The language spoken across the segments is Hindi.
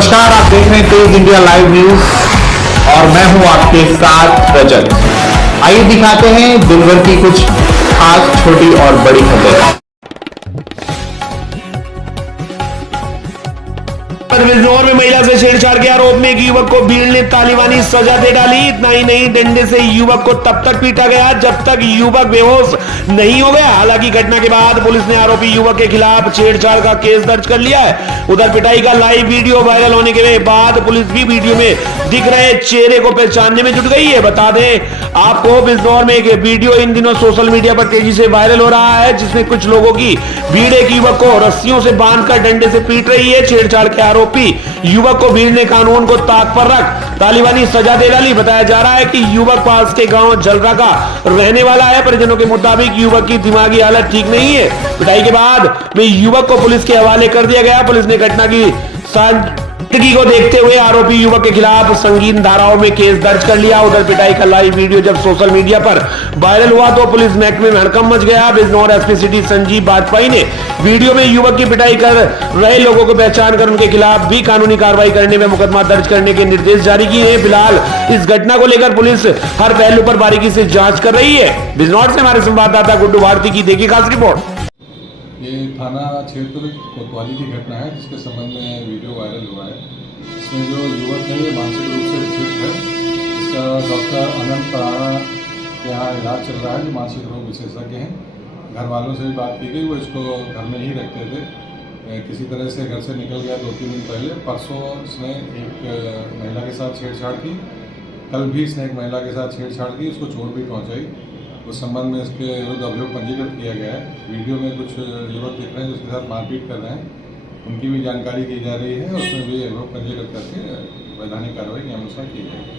नमस्कार, आप देख रहे हैं तेज इंडिया लाइव न्यूज और मैं हूं आपके साथ रजत। आइए दिखाते हैं दिन भर की कुछ खास छोटी और बड़ी खबरें। बिजनौर में महिला से छेड़छाड़ के आरोप में एक युवक को भीड़ ने तालिबानी सजा दे डाली। इतना ही नहीं, डंडे से युवक को तब तक पीटा गया जब तक युवक बेहोश नहीं हो गया। हालांकि घटना के बाद पुलिस ने आरोपी युवक के खिलाफ छेड़छाड़ का केस दर्ज कर लिया है। उधर पिटाई का लाइव वीडियो वायरल होने के बाद पुलिस भी वीडियो में दिख रहे चेहरे को पहचानने में जुट गई है। बता दें आपको, बिजनौर में एक वीडियो इन दिनों सोशल मीडिया पर तेजी से वायरल हो रहा है, जिसमें कुछ लोगों की भीड़ एक युवक को रस्सियों से बांधकर डंडे से पीट रही है। छेड़छाड़ के आरोपी युवक को भीड़ ने कानून को ताक पर रख तालिबानी सजा दे डाली। बताया जा रहा है कि युवक पास के गांव जलरा का रहने वाला है। परिजनों के मुताबिक युवक की दिमागी हालत ठीक नहीं है। पिटाई के बाद में युवक को पुलिस के हवाले कर दिया गया। पुलिस ने घटना की सांत्वना को देखते हुए आरोपी युवक के खिलाफ संगीन धाराओं में केस दर्ज कर लिया। उधर पिटाई का लाइव वीडियो जब सोशल मीडिया पर वायरल हुआ तो पुलिस महकमे में हड़कंप मच गया। बिजनौर एसपी सिटी संजीव बाजपेयी ने वीडियो में युवक की पिटाई कर रहे लोगों को पहचान कर उनके खिलाफ भी कानूनी कार्रवाई करने में मुकदमा दर्ज करने के निर्देश जारी किए हैं। फिलहाल इस घटना को लेकर पुलिस हर पहलू पर बारीकी से जांच कर रही है। बिजनौर से हमारे संवाददाता गुड्डू भारती की देखिए खास रिपोर्ट। ये थाना क्षेत्र कोतवाली की घटना है, जिसके संबंध में वीडियो वायरल हुआ है। इसमें जो युवक है ये मानसिक रूप से विक्षिप्त है। इसका डॉक्टर अनंत तारा के यहाँ इलाज चल रहा है, जो मानसिक रोग विशेषज्ञ हैं। घर वालों से भी बात की गई, वो इसको घर में ही रखते थे। किसी तरह से घर से निकल गया 2-3 दिन पहले। परसों इसने एक महिला के साथ छेड़छाड़ की, कल भी इसने एक महिला के साथ छेड़छाड़ की, उसको चोट भी पहुँचाई। उस संबंध में इसके विरुद्ध अभियोग पंजीकृत किया गया है। वीडियो में कुछ युवक दिख रहे हैं जो उसके साथ मारपीट कर रहे हैं, उनकी भी जानकारी की जा रही है। उसमें भी अभियोग पंजीकृत करके वैधानिक कार्रवाई नियमानुसार की जाएगी।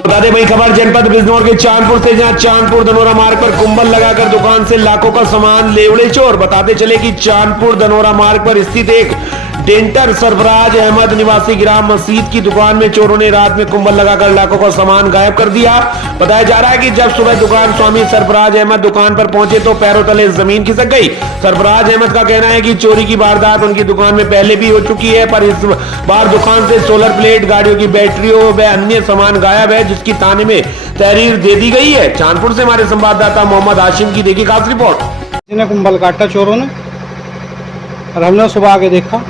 बता दें, वही खबर जनपद बिजनौर के चांदपुर से, जहां चांदपुर धनोरा मार्ग पर कुंबल लगाकर दुकान से लाखों का सामान ले उड़े चोर। बताते चले कि चांदपुर धनोरा मार्ग पर स्थित एक डेंटर सरफराज अहमद निवासी ग्राम मस्जिद की दुकान में चोरों ने रात में कुंबल लगाकर लाखों का सामान गायब कर दिया। बताया जा रहा है कि जब सुबह दुकान स्वामी सरफराज अहमद दुकान पर पहुंचे तो पैरों तले जमीन खिसक गई। सरफराज अहमद का कहना है कि चोरी की वारदात उनकी दुकान में पहले भी हो चुकी है, पर इस बार दुकान से सोलर प्लेट, गाड़ियों की बैटरियों व अन्य सामान गायब है, जिसकी थाने में तहरीर दे दी गई है। चांदपुर से हमारे संवाददाता मोहम्मद हाशिम की देखिए खास रिपोर्ट। जिन्हें कुंबल काटा चोरों ने और हमने सुबह आके देखा।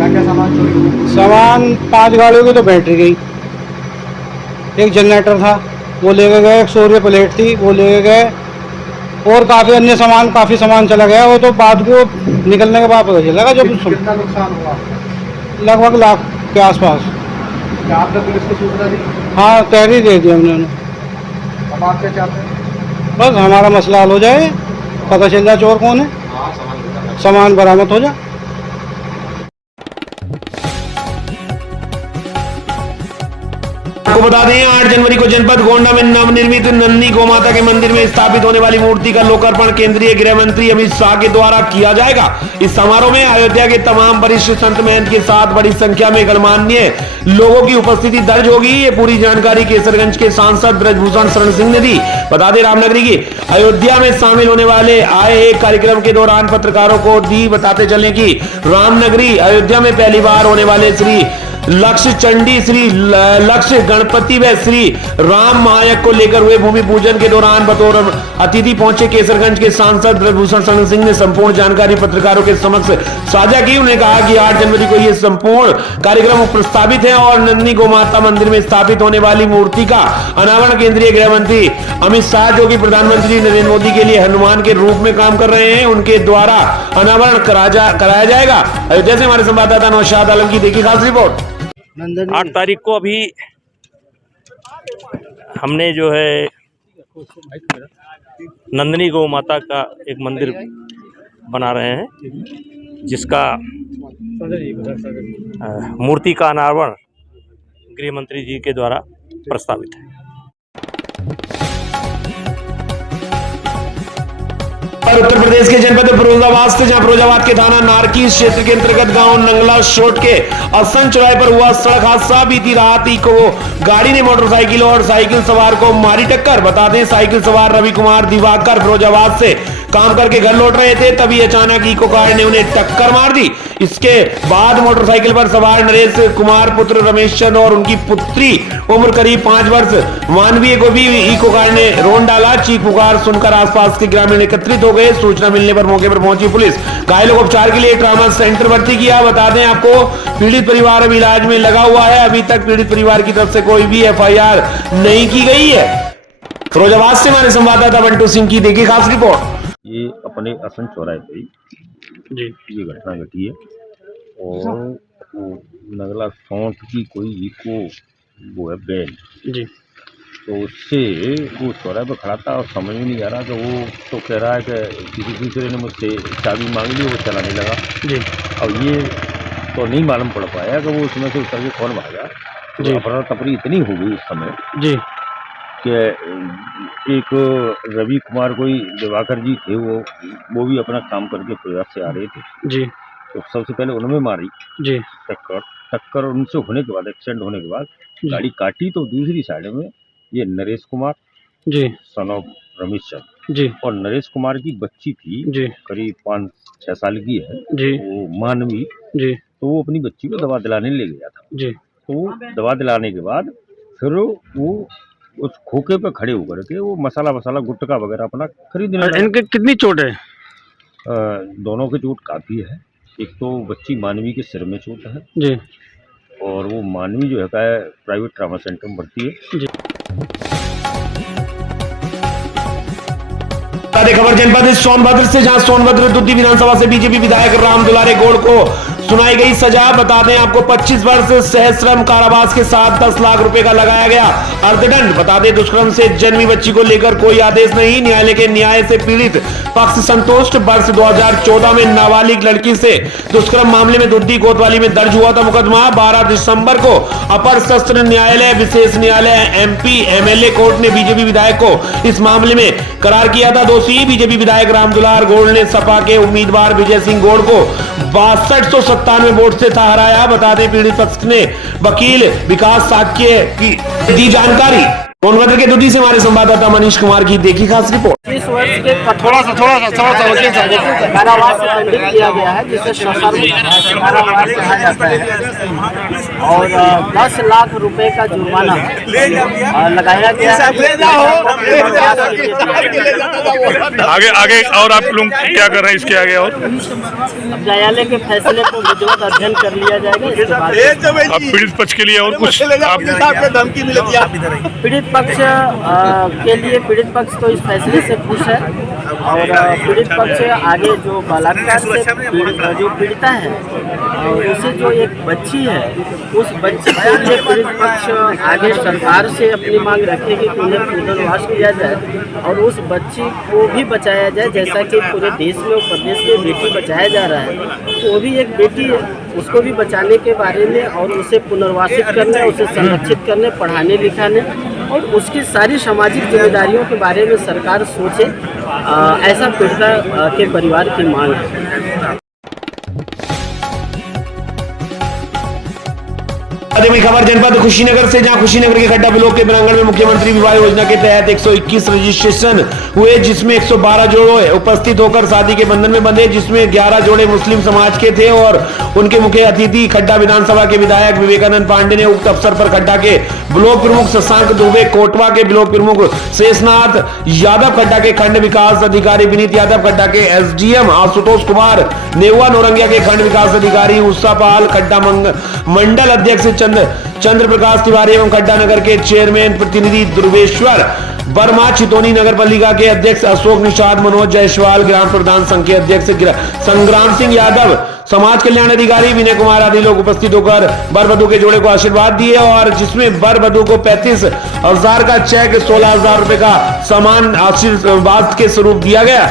क्या सामान चोरी हुआ? सामान 5 गाड़ियों की तो बैटरी गई, एक जनरेटर था वो लेके गए, 100 रुपये प्लेट थी वो लेके गए, और काफ़ी अन्य सामान, काफ़ी सामान चला गया। वो तो बाद को निकलने के बाद पता चलेगा। जब कितना नुकसान हुआ? लगभग लाख के आसपास। क्या आपने पुलिस को सूचना दी? हाँ, तहरीर दे दी हमने उन्हें। अब आप क्या चाहते हैं? बस हमारा मसला हल हो जाए, पता चल जाए चोर कौन है, सामान बरामद हो जाए। आपको बता दें, 8 जनवरी को जनपद गोंडा में नवनिर्मित नन्ही गौ माता के मंदिर में स्थापित होने वाली मूर्ति का लोकार्पण केंद्रीय गृह मंत्री अमित शाह के द्वारा किया जाएगा। इस समारोह में अयोध्या के तमाम वरिष्ठ संत महंत के साथ बड़ी संख्या में गणमान्य लोगों की उपस्थिति दर्ज होगी। ये पूरी जानकारी केसरगंज के सांसद ब्रजभूषण शरण सिंह ने दी। बता दें, रामनगरी की अयोध्या में शामिल होने वाले आए एक कार्यक्रम के दौरान पत्रकारों को दी। बताते चले कि रामनगरी अयोध्या में पहली बार होने वाले श्री लक्ष्य चंडी, श्री लक्ष्य गणपति व श्री राम महायज्ञ को लेकर हुए भूमि पूजन के दौरान बतौर अतिथि पहुंचे केसरगंज के सांसद ब्रजभूषण शरण सिंह ने संपूर्ण जानकारी पत्रकारों के समक्ष साझा की। उन्होंने कहा कि 8 जनवरी को यह संपूर्ण कार्यक्रम प्रस्तावित है और नन्ही गौ माता मंदिर में स्थापित होने वाली मूर्ति का अनावरण केंद्रीय गृह मंत्री अमित शाह, जो कि प्रधानमंत्री नरेंद्र मोदी के लिए हनुमान के रूप में काम कर रहे हैं, उनके द्वारा अनावरण कराया जाएगा। अयोध्या से हमारे संवाददाता नौशाद आलम की देखिए खास रिपोर्ट। 8 तारीख को अभी हमने जो है नंदिनी गौ माता का एक मंदिर बना रहे हैं, जिसका मूर्ति का अनावरण गृह मंत्री जी के द्वारा प्रस्तावित है। उत्तर प्रदेश के जनपद फिरोजाबाद से, जहां फिरोजाबाद के थाना नारकी क्षेत्र के अंतर्गत गांव नंगला शोट के असन चौराहे पर हुआ सड़क हादसा। बीती रात को गाड़ी ने मोटरसाइकिल और साइकिल सवार को मारी टक्कर। बता दें, साइकिल सवार रवि कुमार दिवाकर फिरोजाबाद से काम करके घर लौट रहे थे, तभी अचानक इको कार ने उन्हें टक्कर मार दी। इसके बाद मोटरसाइकिल पर सवार नरेश कुमार पुत्र रमेश चंद और उनकी पुत्री उम्र करीब 5 वर्ष मानवीय को भी इको कार ने रोन डाला। चीख पुकार सुनकर आसपास के ग्रामीण एकत्रित हो गए। सूचना मिलने पर मौके पर पहुंची पुलिस घायलों को उपचार के लिए ट्रॉमा सेंटर भर्ती किया। बता दें आपको, पीड़ित परिवार अब इलाज में लगा हुआ है। अभी तक पीड़ित परिवार की तरफ से कोई भी एफआईआर नहीं की गई है। फिरोजाबाद से हमारे संवाददाता बंटू सिंह की देखी खास रिपोर्ट। ये अपने असम चौराहे पे जी ये घटना घटी है और वो नगला सौंठ की कोई इको वो है बैन, जी तो उससे वो चौराहे पे खड़ा था और समझ में नहीं आ रहा। तो वो तो कह रहा है कि किसी दूसरे ने मुझसे चाबी मांग ली, वो चलाने लगा। जी अब ये तो नहीं मालूम पड़ पाया कि वो उसमें से उतर के कौन भागा। जी। अफरा तफरी इतनी हो गई उस समय जी कि एक रवि कुमार कोई दिवाकर जी थे, वो भी अपना काम करके प्रयास से आ रहे थे। जी तो सबसे पहले उन्होंने मारी जी टक्कर उनसे होने के बाद, एक्सीडेंट होने के बाद गाड़ी काटी तो दूसरी साइड में ये नरेश कुमार जी सन ऑफ रमेश चंद जी और नरेश कुमार की बच्ची थी जी करीब 5-6 साल की है, जी वो मानवी। जी तो वो अपनी बच्ची को दवा दिलाने ले गया था। जी तो दवा दिलाने के बाद फिर वो उस खोखे पे खड़े होकर के वो मसाला गुटखा वगैरह अपना खरीदने लगा। इनके कितनी चोट है? दोनों की चोट काफ़ी है। एक तो बच्ची मानवी के सिर में चोट है जी और वो मानवी जो है प्राइवेट ट्रामा सेंटर में भर्ती है। खबर जनपद सोनभद्र से, जहां सोनभद्र दुद्दी विधानसभा से बीजेपी विधायक राम दुलारे गौड़ को सुनाई गई सजा। बता दें आपको 25 वर्ष सश्रम कारावास के साथ 10 लाख रुपए का लगाया गया अर्थदंड। बता दें दुष्कर्म से जन्मी बच्ची को लेकर कोई आदेश नहीं, न्यायालय के न्याय से पीड़ित पक्ष संतुष्ट। वर्ष 2014 में नाबालिग लड़की से दुष्कर्म मामले में दुद्दी कोतवाली में दर्ज हुआ था मुकदमा। 12 दिसंबर को अपर सत्र न्यायालय विशेष न्यायालय एमपी एमएलए कोर्ट ने बीजेपी विधायक को इस मामले में करार किया था दोषी। बीजेपी विधायक राम दुलार गौड़ ने सपा के उम्मीदवार विजय सिंह गौड़ को 6297 वोट से था हराया। बता दें पीड़ित पक्ष ने वकील विकास साक्य की दी जानकारी। सोनभद्र के दुद्दी से हमारे संवाददाता मनीष कुमार की देखी खास रिपोर्ट। 30 वर्ष के थोड़ा सा कारावास से दंडित किया गया है, जिसे सश्रम कारावास कहा जाता है और 10 लाख रुपए का जुर्माना लगाया गया है। आगे और आप लोग क्या कर रहे हैं इसके आगे? और अब न्यायालय के फैसले को विधिवत अध्ययन कर लिया जाएगा। इसके बाद आप पीड़ित पक्ष के लिए और कुछ आप पीड़ित पक्ष के लिए पीड़ित पक्ष तो इस फैसले से खुश है और पीड़ित पक्ष आगे जो बलात्कार से जो पीड़िता है उसे जो एक बच्ची है, उस बच्ची के लिए पीड़ित पक्ष आगे सरकार से अपनी मांग रखेगी कि उन्हें पुनर्वास किया जाए और उस बच्ची को भी बचाया जाए। जैसा कि पूरे देश में और प्रदेश में बेटी बचाया जा रहा है, तो वो भी एक बेटी है, उसको भी बचाने के बारे में और उसे पुनर्वासित करने, उसे संरक्षित करने, पढ़ाने लिखाने और उसकी सारी सामाजिक जिम्मेदारियों के बारे में सरकार सोचे, ऐसा पीड़िता के परिवार की मांग है। खबर जनपद कुशीनगर से, जहां कुशीनगर के खड्डा ब्लॉक के प्रांगण में मुख्यमंत्री विवाह योजना के तहत 121 रजिस्ट्रेशन हुए, जिसमें 112 जोड़े उपस्थित होकर शादी के बंधन में बंधे, जिसमें 11 जोड़े मुस्लिम समाज के थे और उनके मुख्य अतिथि खड्डा विधानसभा के विधायक विवेकानंद पांडे ने। उक्त अवसर पर खड्डा के ब्लॉक प्रमुख शशांक दुबे, कोटवा के ब्लॉक प्रमुख शेषनाथ यादव, खड्डा के खंड विकास अधिकारी विनीत यादव, खड्डा के एसडीएम आशुतोष कुमार, नेवा नौरंगिया के खंड विकास अधिकारी उषा पाल, खड्डा मंडल अध्यक्ष चंद्र प्रकाश तिवारी एवं खड्डा नगर के चेयरमैन प्रतिनिधि दुर्वेश्वर वर्मा, चितौनी नगर पालिका के अध्यक्ष अशोक निषाद, मनोज जायसवाल, ग्राम प्रधान संघ के अध्यक्ष संग्राम सिंह यादव, समाज कल्याण अधिकारी विनय कुमार आदि लोग उपस्थित होकर वर वधू के जोड़े को आशीर्वाद दिए और जिसमें वर वधू को 35,000 का चेक, 16,000 रुपए का सम्मान आशीर्वाद के स्वरूप दिया गया।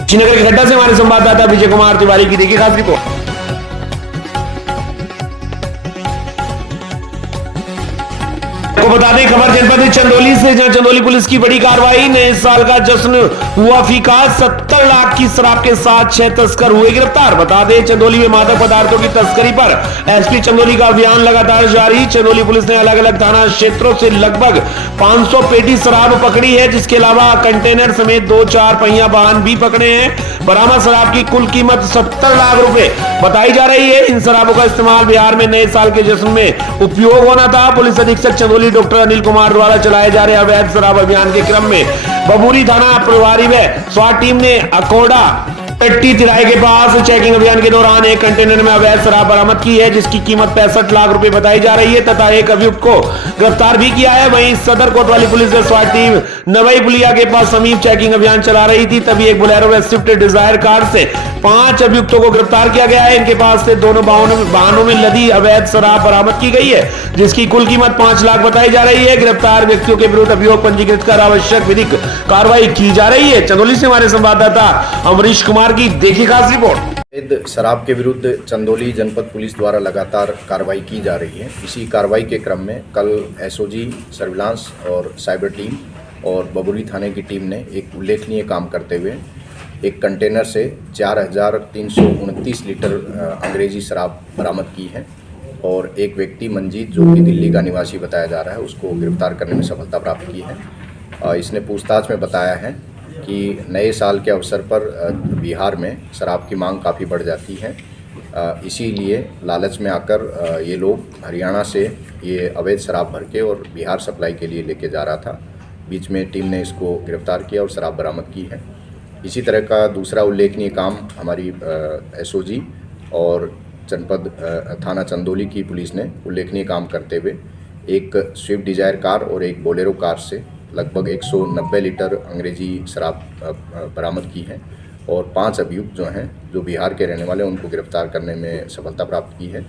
श्रीनगर के खड्डा से हमारे संवाददाता विजय कुमार तिवारी की देखिए खास रिपोर्ट। आपको बता दें खबर जनपद चंदौली से, जहां चंदौली पुलिस की बड़ी कार्रवाई। नए साल का जश्न हुआ फीका, 70 लाख की शराब के साथ 6 तस्कर हुए गिरफ्तार। बता दें चंदौली में मादक पदार्थों की तस्करी पर एसपी चंदौली का अभियान लगातार जारी। चंदौली पुलिस ने अलग अलग थाना क्षेत्रों से लगभग 500 पेटी शराब पकड़ी है, जिसके अलावा कंटेनर समेत 2 4 पहिया वाहन भी पकड़े हैं। बरामद शराब की कुल कीमत 70 लाख रुपए बताई जा रही है। इन शराबों का इस्तेमाल बिहार में नए साल के जश्न में उपयोग होना था। पुलिस अधीक्षक चंदौली डॉक्टर अनिल कुमार द्वारा चलाए जा रहे अवैध शराब अभियान के क्रम में बबूरी थाना प्रभारी व स्वाट टीम ने अकोड़ा पट्टी तिराहे के पास चेकिंग अभियान के दौरान एक कंटेनर में अवैध शराब बरामद की है, जिसकी कीमत 65 लाख रुपए बताई जा रही है तथा एक अभियुक्त को गिरफ्तार भी किया है। वहीं सदर कोतवाली पुलिस व स्वाट टीम नवई पुलिया के पास समीप चेकिंग अभियान चला रही थी, तभी एक बोलेरो व स्विफ्ट डिजायर कार से 5 अभियुक्तों को गिरफ्तार किया गया है। इनके पास से दोनों वाहनों में लदी अवैध शराब बरामद की गई है, जिसकी कुल कीमत 5 लाख बताई जा रही है। गिरफ्तार व्यक्तियों के विरुद्ध अभियोग पंजीकृत कर आवश्यक विधिक कार्रवाई की जा रही है। चंदौली से हमारे संवाददाता अमरीश कुमार की देखिए खास रिपोर्ट। शराब के विरुद्ध चंदौली जनपद पुलिस द्वारा लगातार कार्रवाई की जा रही है। इसी कार्रवाई के क्रम में कल एसओजी सर्विलांस और साइबर टीम और बबूरी थाने की टीम ने एक उल्लेखनीय काम करते हुए एक कंटेनर से 4329 लीटर अंग्रेजी शराब बरामद की है और एक व्यक्ति मंजीत, जो कि दिल्ली का निवासी बताया जा रहा है, उसको गिरफ्तार करने में सफलता प्राप्त की है। इसने पूछताछ में बताया है कि नए साल के अवसर पर बिहार में शराब की मांग काफ़ी बढ़ जाती है, इसीलिए लालच में आकर ये लोग हरियाणा से ये अवैध शराब भर के और बिहार सप्लाई के लिए लेके जा रहा था। बीच में टीम ने इसको गिरफ्तार किया और शराब बरामद की है। इसी तरह का दूसरा उल्लेखनीय काम हमारी एसओजी और जनपद थाना चंदौली की पुलिस ने उल्लेखनीय काम करते हुए एक स्विफ्ट डिजायर कार और एक बोलेरो कार से लगभग 190 लीटर अंग्रेजी शराब बरामद की है और 5 अभियुक्त जो हैं, जो बिहार के रहने वाले, उनको गिरफ्तार करने में सफलता प्राप्त की है।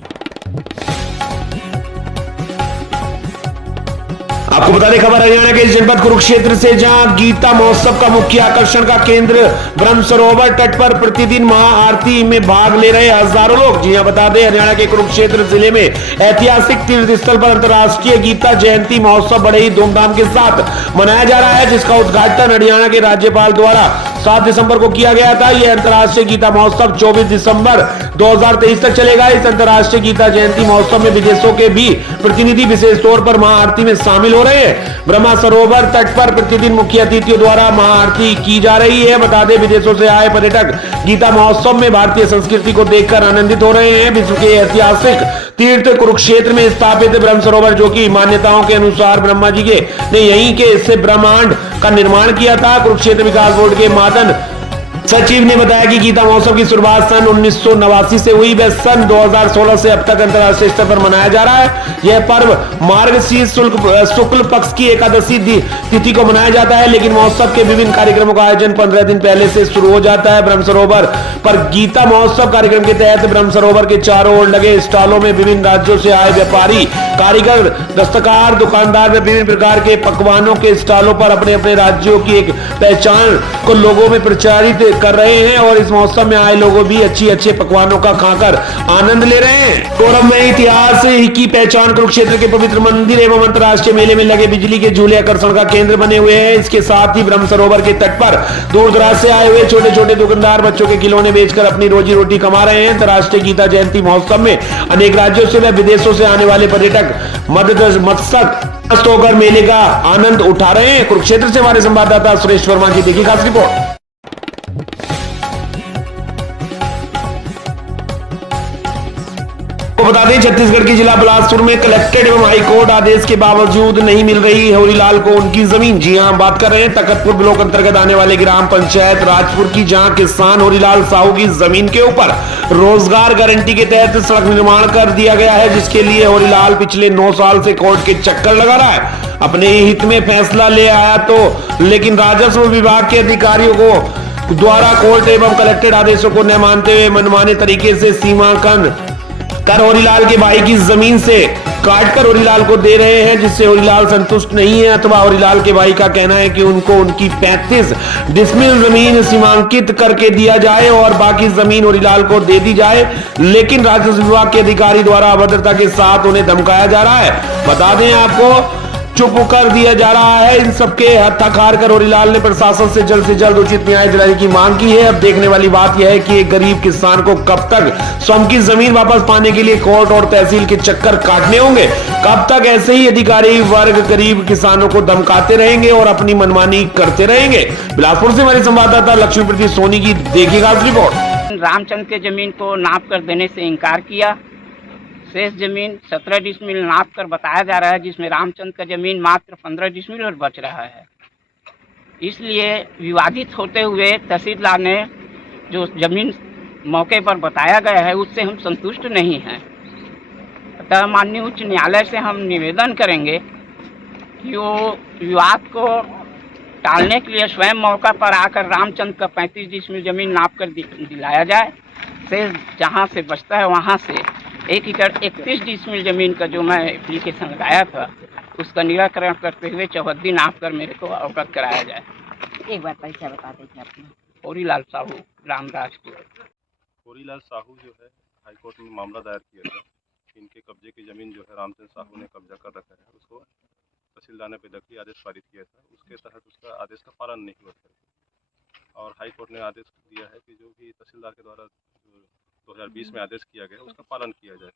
आपको बता दें खबर हरियाणा के जनपद कुरुक्षेत्र से, जहां गीता महोत्सव का मुख्य आकर्षण का केंद्र ब्रह्म सरोवर तट पर प्रतिदिन महाआरती में भाग ले रहे हजारों लोग। जी हां, बता दें हरियाणा के कुरुक्षेत्र जिले में ऐतिहासिक तीर्थ स्थल पर अंतर्राष्ट्रीय गीता जयंती महोत्सव बड़े ही धूमधाम के साथ मनाया जा रहा है, जिसका उद्घाटन हरियाणा के राज्यपाल द्वारा 7 दिसंबर को किया गया था। यह अंतर्राष्ट्रीय गीता महोत्सव 24 दिसंबर 2023 तक चलेगा। इस अंतर्राष्ट्रीय गीता जयंती महोत्सव में विदेशों के भी प्रतिनिधि विशेष तौर पर महाआरती में शामिल हो रहे हैं। ब्रह्मा सरोवर तट पर प्रतिदिन मुख्य अतिथियों द्वारा महाआरती की जा रही है। बता दें विदेशों से आए पर्यटक गीता महोत्सव में भारतीय संस्कृति को देखकर आनंदित हो रहे हैं। विश्व के ऐतिहासिक तीर्थ कुरुक्षेत्र में स्थापित ब्रह्म सरोवर, जो की मान्यताओं के अनुसार ब्रह्मा जी के ने यहीं के इससे ब्रह्मांड का निर्माण किया था। कुरुक्षेत्र विकास बोर्ड के मादन सचिव ने बताया कि गीता महोत्सव की शुरुआत सन 1989 से हुई, वह सन 2016 से अब तक अंतर्राष्ट्रीय स्तर पर मनाया जा रहा है। यह पर्व मार्गशीर्ष शुक्ल पक्ष की एकादशी तिथि को मनाया जाता है, लेकिन महोत्सव के विभिन्न कार्यक्रमों का आयोजन 15 दिन पहले से शुरू हो जाता है। ब्रह्म सरोवर पर गीता महोत्सव कार्यक्रम के तहत ब्रह्म सरोवर के चारों ओर लगे स्टॉलों में विभिन्न राज्यों से आए व्यापारी, कारीगर, दस्तकार, दुकानदार व विभिन्न प्रकार के पकवानों के स्टॉलों पर अपने अपने राज्यों की एक पहचान को लोगों में प्रचारित कर रहे हैं और इस महोत्सव में आए लोगों भी अच्छे पकवानों का खाकर आनंद ले रहे हैं। गौरवमय इतिहास की पहचान कुरुक्षेत्र के पवित्र मंदिर एवं अंतर्राष्ट्रीय मेले में लगे बिजली के झूले आकर्षण का केंद्र बने हुए हैं। इसके साथ ही ब्रह्म सरोवर के तट पर दूर दराज से आए हुए छोटे छोटे दुकानदार बच्चों के खिलौने बेचकर अपनी रोजी रोटी कमा रहे हैं। अंतर्राष्ट्रीय गीता जयंती महोत्सव में अनेक राज्यों से व विदेशों से आने वाले पर्यटक मस्त होकर मेले का आनंद उठा रहे हैं। कुरुक्षेत्र से हमारे संवाददाता सुरेश वर्मा की देखिए खास रिपोर्ट। बता दें छत्तीसगढ़ के जिला बिलासपुर में कलेक्टेड एवं हाईकोर्ट आदेश के बावजूद नहीं मिल रही होरीलाल को उनकी जमीन। जी हां, बात कर रहे हैं तखतपुर ब्लॉक अंतर्गत आने वाले ग्राम पंचायत राजपुर की, जहां किसान होरीलाल साहू की जमीन के ऊपर रोजगार गारंटी के तहत सड़क निर्माण कर दिया गया है, जिसके लिए होरीलाल पिछले 9 साल से कोर्ट के चक्कर लगा रहा है। अपने ही हित में फैसला ले आया तो, लेकिन राजस्व विभाग के अधिकारियों को द्वारा कोर्ट एवं कलेक्टेड आदेशों को न मानते हुए मनमाने तरीके से सीमांकन कर होरीलाल के भाई की जमीन से काटकर होरीलाल को दे रहे हैं, जिससे होरीलाल संतुष्ट नहीं है। अथवा होरीलाल के भाई का कहना है कि उनको उनकी 35 डिसमिल जमीन सीमांकित करके दिया जाए और बाकी जमीन होरीलाल को दे दी जाए, लेकिन राजस्व विभाग के अधिकारी द्वारा अभद्रता के साथ उन्हें धमकाया जा रहा है। बता दें आपको चुप कर दिया जा रहा है। इन सबके हत्था हार कर होरीलाल ने प्रशासन से जल्द उचित न्याय दिलाने की मांग की है। अब देखने वाली बात यह है कि एक गरीब किसान को कब तक स्वयं की जमीन वापस पाने के लिए कोर्ट और तहसील के चक्कर काटने होंगे, कब तक ऐसे ही अधिकारी वर्ग गरीब किसानों को धमकाते रहेंगे और अपनी मनमानी करते रहेंगे। बिलासपुर से हमारे संवाददाता लक्ष्मीप्रीति सोनी की देखिएगा रिपोर्ट। रामचंद्र के जमीन को नाप कर देने से इनकार किया। शेष जमीन 17 डिसमिल नाप कर बताया जा रहा है, जिसमें रामचंद्र का जमीन मात्र 15 डिसमिल और बच रहा है। इसलिए विवादित होते हुए तहसीलदार ने जो जमीन मौके पर बताया गया है उससे हम संतुष्ट नहीं हैं। अतः माननीय उच्च न्यायालय से हम निवेदन करेंगे कि वो विवाद को टालने के लिए स्वयं मौका पर आकर रामचंद्र का 35 डिसमिल जमीन नाप कर दिलाया जाए। से जहाँ से बचता है वहाँ से 1 एकड़ 31 डिसमिल जमीन का जो मैं एप्लीकेशन लगाया था उसका निराकरण करते हुए चौहद्दी नाप कर मेरे को अवगत कराया जाए। एक बार परिचय बता देंगे अपना। होरीलाल साहू रामदास की। होरीलाल साहू जो है हाईकोर्ट में मामला दायर किया था। इनके कब्जे की ज़मीन जो है रामचंद्र साहू ने कब्जा कर रखा है, उसको तहसीलदार ने बेदखली आदेश पारित किया था। उसके तहत उसका आदेश का पालन नहीं हुआ था और हाईकोर्ट ने आदेश दिया है कि जो भी तहसीलदार के द्वारा 2020 में आदेश किया गया उसका पालन किया जाए।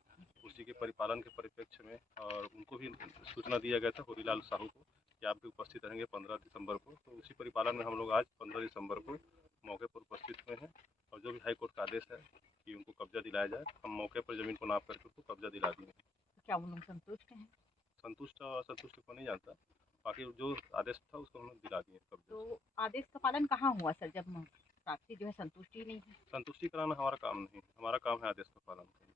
उसी के परिपालन के परिप्रेक्ष्य में और उनको भी सूचना दिया गया था होरीलाल साहू को कि आप भी उपस्थित रहेंगे 15 दिसंबर को। तो उसी परिपालन में हम लोग आज 15 दिसंबर को मौके पर उपस्थित हुए हैं और जो भी हाईकोर्ट का आदेश है कि उनको कब्जा दिलाया जाए, हम मौके पर ज़मीन को नाप करके उसको कब्जा दिला दिए। क्या वो लोग संतुष्ट हैं? संतुष्ट और असंतुष्ट को नहीं जानता, बाकी जो आदेश था उसको हमने दिला दिए कब्जा। तो आदेश का पालन कहाँ हुआ सर, जब प्रार्थी जो है संतुष्टि नहीं है? संतुष्टि कराना हमारा काम नहीं, हमारा काम है आदेश का पालन करना।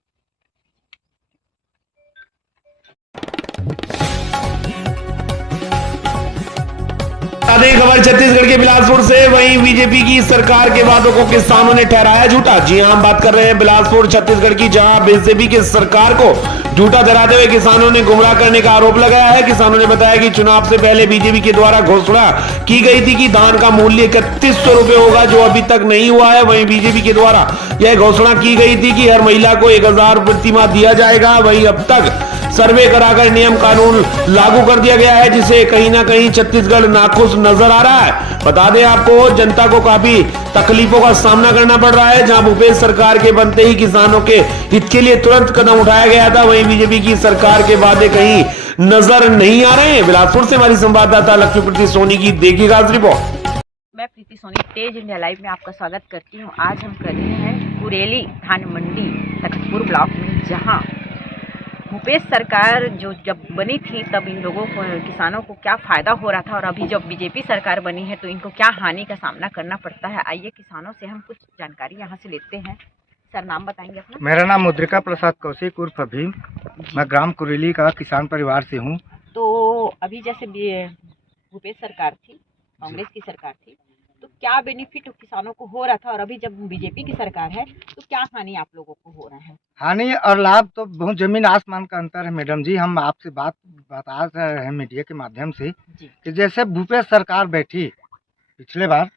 खबर छत्तीसगढ़ के बिलासपुर से। वहीं बीजेपी की सरकार के वादों को किसानों ने ठहराया झूठा। जी हां, हम बात कर रहे हैं बिलासपुर छत्तीसगढ़ की, जहां बीजेपी की सरकार को झूठा ठहराते हुए किसानों ने गुमराह करने का आरोप लगाया है। किसानों ने बताया कि चुनाव से पहले बीजेपी के द्वारा घोषणा की गई थी कि धान का मूल्य 3100 रुपए होगा, जो अभी तक नहीं हुआ है। वहीं बीजेपी के द्वारा यह घोषणा की गई थी कि हर महिला को 1000 प्रतिमाह दिया जाएगा। वहीं अब तक सर्वे कराकर नियम कानून लागू कर दिया गया है, जिसे कहीं ना कहीं छत्तीसगढ़ नाखुश नजर आ रहा है। बता दें आपको, जनता को काफी तकलीफों का सामना करना पड़ रहा है। जहां भूपेश सरकार के बनते ही किसानों के हित के लिए तुरंत कदम उठाया गया था, वहीं बीजेपी की सरकार के वादे कहीं नजर नहीं आ रहे हैं। बिलासपुर से हमारी संवाददाता लक्ष्मीप्रीति सोनी की देखिएगा रिपोर्ट। मैं प्रीति सोनी तेज इंडिया लाइव में आपका स्वागत करती हूँ। आज हम कर रहे हैं कुरेली धान मंडी तखतपुर ब्लॉक में, जहाँ भूपेश सरकार जो जब बनी थी तब इन लोगों को, किसानों को क्या फ़ायदा हो रहा था और अभी जब बीजेपी सरकार बनी है तो इनको क्या हानि का सामना करना पड़ता है। आइए किसानों से हम कुछ जानकारी यहाँ से लेते हैं। सर, नाम बताएंगे अपना? मेरा नाम मुद्रिका प्रसाद कौशिक उर्फ अभीम, मैं ग्राम कुरेली का किसान परिवार से हूँ। तो अभी जैसे भूपेश सरकार थी, कांग्रेस की सरकार थी, तो क्या बेनिफिट किसानों को हो रहा था और अभी जब बीजेपी की सरकार है तो क्या हानि आप लोगों को हो रहा है? हानि और लाभ तो बहुत जमीन आसमान का अंतर है मैडम जी। हम आपसे बात बता रहे हैं मीडिया के माध्यम से कि जैसे भूपेश सरकार बैठी पिछले बार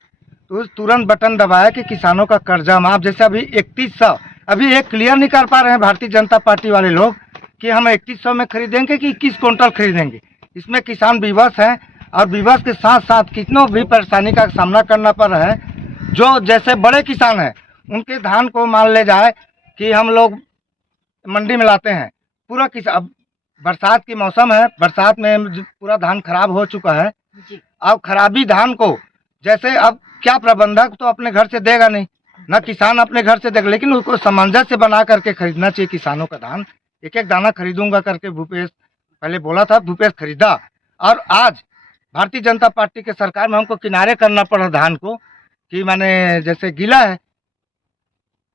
तो तुरंत बटन दबाया कि किसानों का कर्जा माफ। जैसे अभी 3100, अभी एक क्लियर नहीं कर पा रहे हैं भारतीय जनता पार्टी वाले लोग कि हम 3100 में खरीदेंगे कि 21 क्विंटल खरीदेंगे। इसमें किसान विवश हैं और विवश के साथ साथ कितनों भी परेशानी का सामना करना पड़ रहा है। जो जैसे बड़े किसान हैं उनके धान को मान ले जाए कि हम लोग मंडी में लाते हैं, पूरा किसान, अब बरसात की मौसम है, बरसात में पूरा धान खराब हो चुका है। अब खराबी धान को जैसे अब क्या प्रबंधक तो अपने घर से देगा नहीं, ना किसान अपने घर से देगा, लेकिन उसको सामंजस्य बना करके खरीदना चाहिए किसानों का धान। एक एक दाना खरीदूंगा करके भूपेश पहले बोला था, भूपेश खरीदा और आज भारतीय जनता पार्टी के सरकार में हमको किनारे करना पड़ा धान को कि माने जैसे गीला है।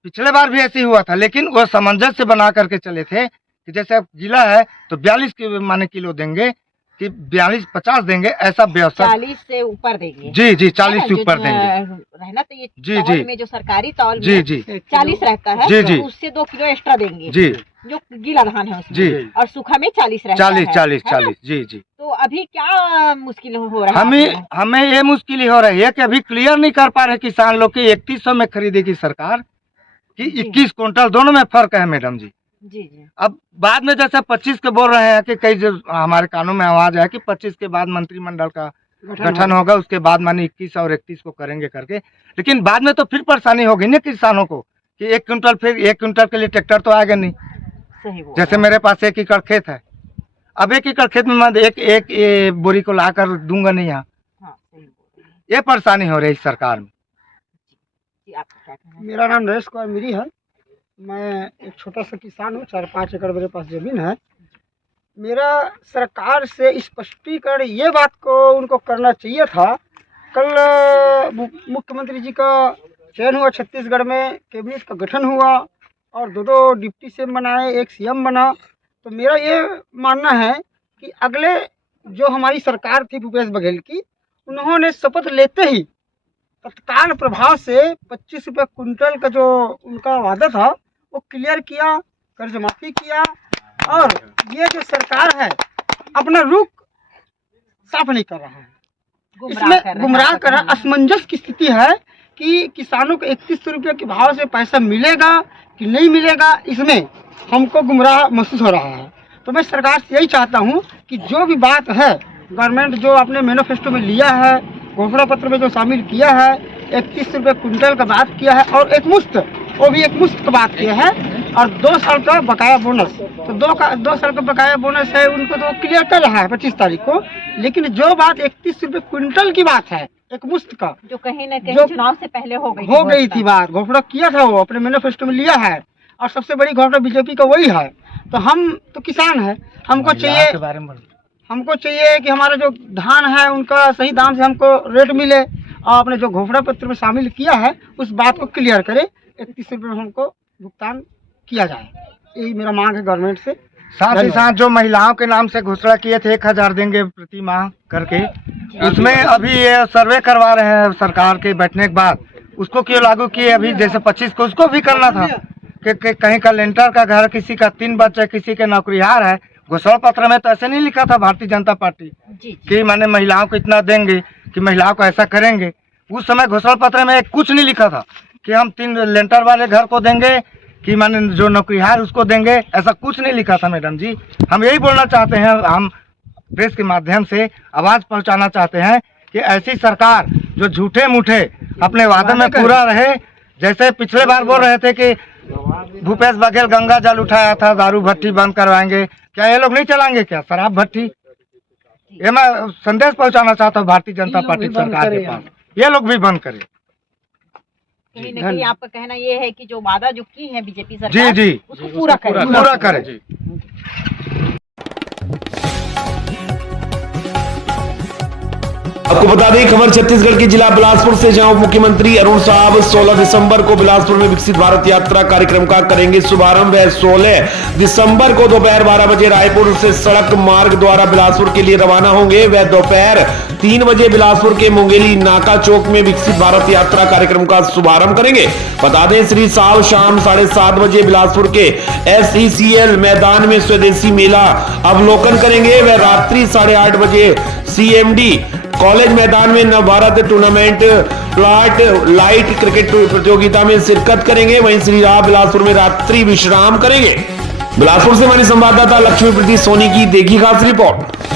पिछले बार भी ऐसे ही हुआ था, लेकिन वो सामंजस्य बना करके चले थे कि जैसे अब गीला है तो 42 माने किलो देंगे कि 42-50 देंगे, ऐसा व्यवस्था 40 से ऊपर देंगे। जी जी, 40 से ऊपर देंगे रहना चाहिए। जी जी में जो सरकारी तौल जी जी 40 रहता है, जी जी, तो उससे 2 किलो एक्स्ट्रा देंगे जी, जो गीला धान है उसमें। जी, और सूखा में 40 रहता है। 40 जी जी। तो अभी क्या मुश्किल हो रहा है? हमें ये मुश्किल हो रही है कि अभी क्लियर नहीं कर पा रहे किसान लोग की 3100 में खरीदेगी सरकार कि 21 क्विंटल, दोनों में फर्क है मैडम जी। जी जी। अब बाद में जैसे 25 के बोल रहे हैं कि कई जो हमारे कानून में आवाज है कि 25 के बाद मंत्रिमंडल का गठन होगा, उसके बाद माने 21 और 31 को करेंगे करके, लेकिन बाद में तो फिर परेशानी होगी ना किसानों को कि 1 क्विंटल, फिर 1 क्विंटल के लिए ट्रैक्टर तो आएगा नहीं। सही बोल जैसे मेरे पास 1 एकड़ खेत है, अब 1 एकड़ खेत में मैं एक बोरी को लाकर दूंगा नहीं यहाँ, हाँ, सही बोल रहे हैं। ये परेशानी हो रही है सरकार में। जी, आपका क्या कहना है? मेरा नाम नरेश कुमार मिरी है। मैं एक छोटा सा किसान हूँ, 4-5 एकड़ मेरे पास ज़मीन है। मेरा सरकार से स्पष्टीकरण ये बात को उनको करना चाहिए था। कल मुख्यमंत्री जी का चयन हुआ, छत्तीसगढ़ में कैबिनेट का गठन हुआ और 2 डिप्टी सीएम बनाए, 1 सीएम बना। तो मेरा ये मानना है कि अगले जो हमारी सरकार थी भूपेश बघेल की, उन्होंने शपथ लेते ही तत्काल प्रभाव से 25 रुपये कुंटल का जो उनका वादा था वो क्लियर किया, कर्ज माफी किया। और ये जो सरकार है अपना रुख साफ नहीं कर रहा है, इसमें गुमराह कर रहा है। असमंजस की स्थिति है कि किसानों को 31 रुपये के भाव से पैसा मिलेगा कि नहीं मिलेगा, इसमें हमको गुमराह महसूस हो रहा है। तो मैं सरकार से यही चाहता हूँ कि जो भी बात है गवर्नमेंट जो अपने मैनिफेस्टो में लिया है, घोषणा पत्र में जो शामिल किया है, 31 रुपये कुंटल का बात किया है और एक मुश्त, वो भी एक मुश्त का बात किया है, और 2 साल का बकाया बोनस, तो 2 साल का बकाया बोनस है उनको तो क्लियर कर रहा है 25 तारीख को। लेकिन जो बात 31 रुपये कुंटल की बात है एक मुश्त का, जो कहीं न कहीं चुनाव से पहले हो गई थी बात, घोषणा किया था वो अपने मैनिफेस्टो में लिया है, और सबसे बड़ी घोषणा बीजेपी का वही है। तो हम तो किसान है, हमको चाहिए कि हमारा जो धान है उनका सही दाम से हमको रेट मिले, और अपने जो घोषणा पत्र में शामिल किया है उस बात को क्लियर करे, 31 रुपये हमको भुगतान किया जाए, यही मेरा मांग है गवर्नमेंट से। साथ ही साथ जो महिलाओं के नाम से घोषणा किए थे 1000 देंगे प्रति माह करके, उसमें अभी ये सर्वे करवा रहे हैं सरकार के बैठने के बाद, उसको क्यों लागू किए? अभी जैसे 25 को उसको भी करना था कि कहीं का लेंटर का घर, किसी का 3 बच्चे, किसी के नौकरीहार है। घोषणा पत्र में तो ऐसे नहीं लिखा था भारतीय जनता पार्टी कि माने महिलाओं को इतना देंगे, कि महिलाओं को ऐसा करेंगे। उस समय घोषणा पत्र में कुछ नहीं लिखा था कि हम 3 लेंटर वाले घर को देंगे, कि माने जो नौकरीहार उसको देंगे, ऐसा कुछ नहीं लिखा था मैडम जी। हम यही बोलना चाहते हैं, हम प्रेस के माध्यम से आवाज़ पहुंचाना चाहते हैं कि ऐसी सरकार जो झूठे मूठे अपने वादे में पूरा रहे। जैसे पिछले बार बोल रहे थे कि भूपेश बघेल गंगा जल उठाया था, दारू भट्टी बंद करवाएंगे, क्या ये लोग नहीं चलाएंगे क्या शराब भट्टी? ये मैं संदेश पहुंचाना चाहता हूँ भारतीय जनता पार्टी सरकार के पास, ये लोग भी बंद करें। कहीं न कहीं आपका कहना ये है कि जो वादा जो की है बीजेपी सरकार, जी उसको पूरा करें। आपको बता दें खबर छत्तीसगढ़ के जिला बिलासपुर से, जहां उप मुख्यमंत्री अरुण साहब 16 दिसंबर को बिलासपुर में विकसित भारत यात्रा कार्यक्रम का करेंगे शुभारंभ। 16 दिसंबर को दोपहर 12 बजे रायपुर से सड़क मार्ग द्वारा बिलासपुर के लिए रवाना होंगे। वह दोपहर 3 बजे बिलासपुर के मुंगेली नाका चौक में विकसित भारत यात्रा कार्यक्रम का शुभारंभ करेंगे। बता दें श्री साहब शाम 7:30 बजे बिलासपुर के SECL मैदान में स्वदेशी मेला अवलोकन करेंगे। वह रात्रि 8:30 बजे CMD कॉलेज मैदान में Navbharat tournament plot light cricket प्रतियोगिता में शिरकत करेंगे। वहीं श्री राव बिलासपुर में रात्रि विश्राम करेंगे। बिलासपुर से हमारे संवाददाता लक्ष्मी प्रीति सोनी की देखी खास रिपोर्ट।